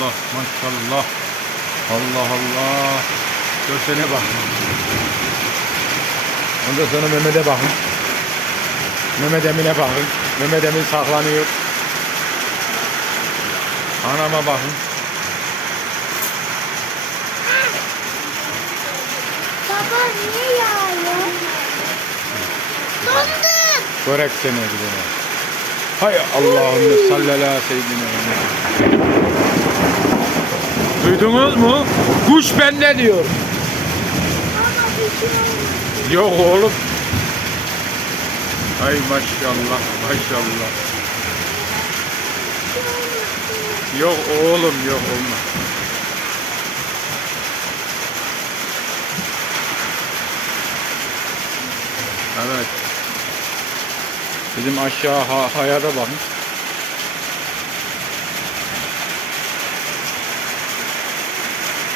maşallah maşallah. Allah Allah. Görsene bak. Ondan sonra Mehmet'e bakın. Mehmet Emin'e bakın. Mehmet Emin saklanıyor. Anama bakın. Baba niye yağıyor? Dondum. Börek seni gidene. Hay Allah'ım sallallahu seyyidine. Duydunuz mu? Kuş bende diyor. Yok oğlum. Ay maşallah maşallah. Yok oğlum yok olmaz. Evet. Bizim aşağı ha hayada bakın.